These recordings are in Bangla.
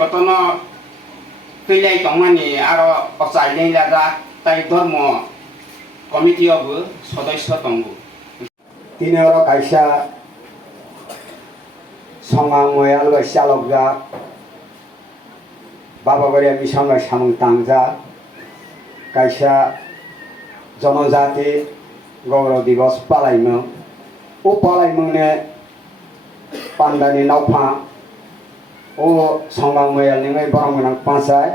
কতনো তৈলাই তংমানি আর অচাইলাই লাগা তাই ধর্ম কমিটিয়াवबो সদস্য দंगो তিনি ওরা কাইসা সংগাং ময়াল বা চালকজা বাবাগড়িয়া মিশন বা সামং তাংজা কাইসা জনজাতি গৌরব দিবস পালাইমং ও পালাইমংনে পান্ডানি नावफा ও সংগাং Mayal নিঙै বরंगनां पांचाय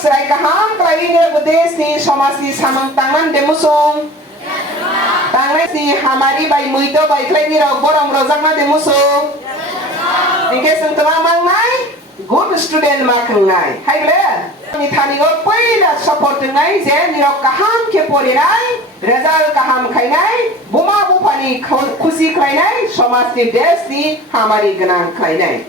Serai kaham kelaini budes ni somasi samang tangan demusung. Tangan si hamari bai muito bai kelaini rok borong rozak na demusung. Ningke sengtela mang nai, good student makeng nai. Hai ble, ni thani go पहिला support ngai je ni rok kaham ke pori nai, result kaham khai nai, buma bupani khushi khai nai, somasi des ni hamari ganang khai nai.